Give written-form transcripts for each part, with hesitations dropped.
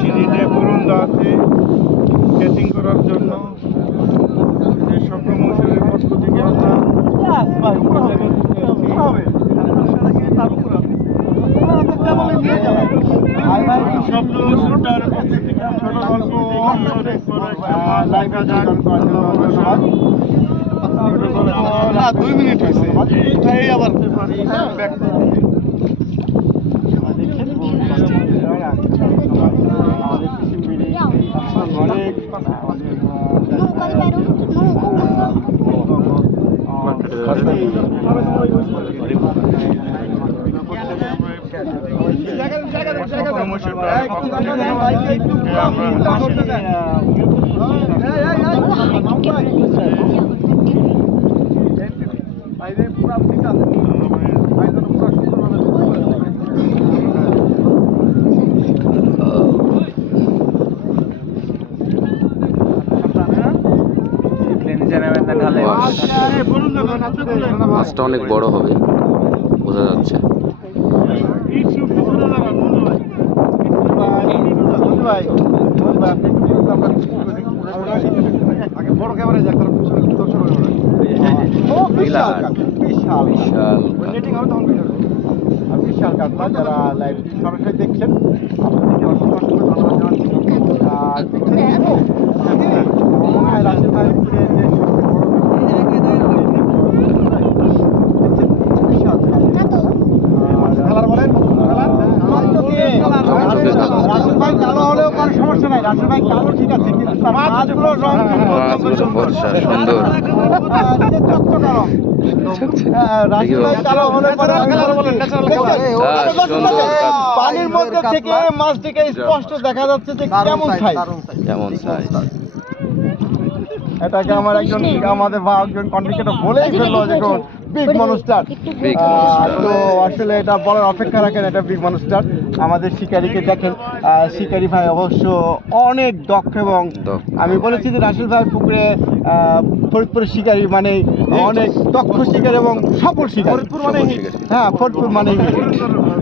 সিঁড়িতে বরুন্দা আছে স্কেচিং করার জন্য। স্বপ্ন মৌসুমের পক্ষ থেকে আমরা স্বপ্ন মৌসুমটার ছোট গল্প না 2 মিনিট হয়েছে এই আবার মাছটা অনেক বড় হবে বোঝা যাচ্ছে। বিশাল কাতলা যারা লাইভ সরাসরি দেখছেন সমস্যা নাই। রাসেল ভাই কালো ঠিক আছে, কিন্তু মাছগুলো রং পানির মধ্যে থেকে মাছটিকে স্পষ্ট দেখা যাচ্ছে যে কেমন সাইজ। এটাকে আমার আমাদের একজন কন্ট্রিবিউটর বলেই ফেললো যে বিগ মনস্টার। তো আসলে এটা বলার অপেক্ষা রাখেন, এটা বিগ মনস্টার। আমাদের শিকারীকে দেখেন, শিকারী ভাই অবশ্য অনেক দক্ষ, এবং আমি বলেছি যে রাসেল ভাই পুকুরে ফরিদপুরের শিকারী মানে অনেক দক্ষ শিকারী এবং সফল শিকারী। হ্যাঁ, ফরিদপুর মানে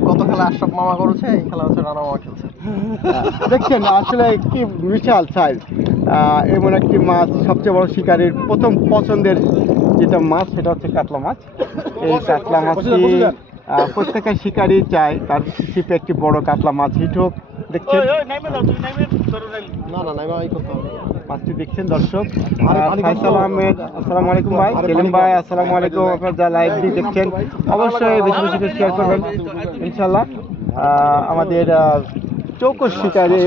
কত খেলা আশরাফ মামা করেছে, এই খেলা হচ্ছে রানা মামা খেলছে। দেখছেন আসলে কি বিশাল সাইজ। এমন একটি মাছ, সবচেয়ে বড় শিকারীর প্রথম পছন্দের যেটা মাছ সেটা হচ্ছে কাতলা মাছ। এই কাতলা মাছটি প্রত্যেকটা শিকারী চায় তার ছিপে একটি বড় কাতলা মাছ হিট হোক। দেখছেন মাছটি দেখছেন দর্শক। ফাইসাল আহমেদ, আসসালামু আলাইকুম ভাই। সেলিম ভাই, আসসালামু আলাইকুম। আপনারা যা লাইভটি দেখছেন অবশ্যই বেশি বেশি করে শেয়ার করবেন ইনশাল্লাহ। আমাদের চৌকস শিকারী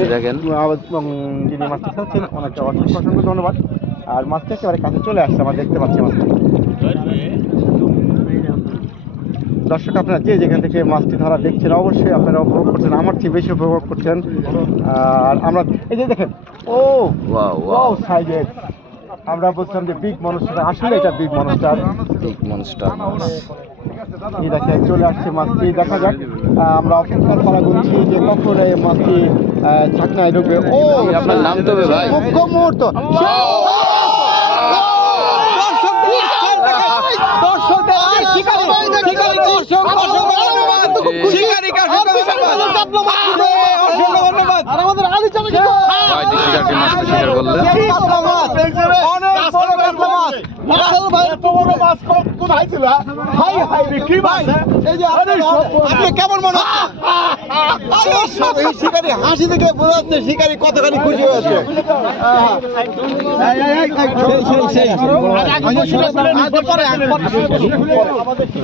যিনি মাছটি খাচ্ছেন ওনাকে অসংখ্য ধন্যবাদ। আর মাছটা একেবারে কাছে চলে আসছে, আমরা দেখতে পাচ্ছি মাছটা। দর্শক আপনারা যে যেখান থেকে মাছটি ধরা দেখছেন অবশ্যই আপনারা উপভোগ করছেন, আমার চেয়ে বেশি উপভোগ করছেন। আর আমরা এই যে দেখেন, ও সাইজের, আমরা বলছিলাম যে বিগ মনস্টার, আসলে এটা বিগ মনস্টার। এই দেখে চলে আসছে মাছটি, দেখা যাক। আমরা অপেক্ষার করা করছি যে কখন এই মাছটি ছাকনায় ঢুকবে। ও আপনার নাম তো ভাই, মুহূর্ত কেমন মনে হচ্ছে? শিকারী হাসি দেখে বোঝা যাচ্ছে শিকারী কতখানি খুশি হয়েছে।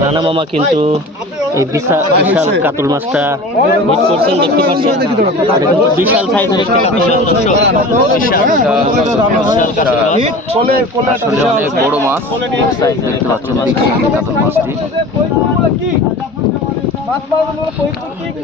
রানা মামা কিন্তু এই বিশাল কাতল মাছটা হিট করছেন, দেখতে পাচ্ছেন। বিশাল সাইজের একটি অনেক বড় মাছ সাইজের দেখতে পাচ্ছেন কাতল মাছটি।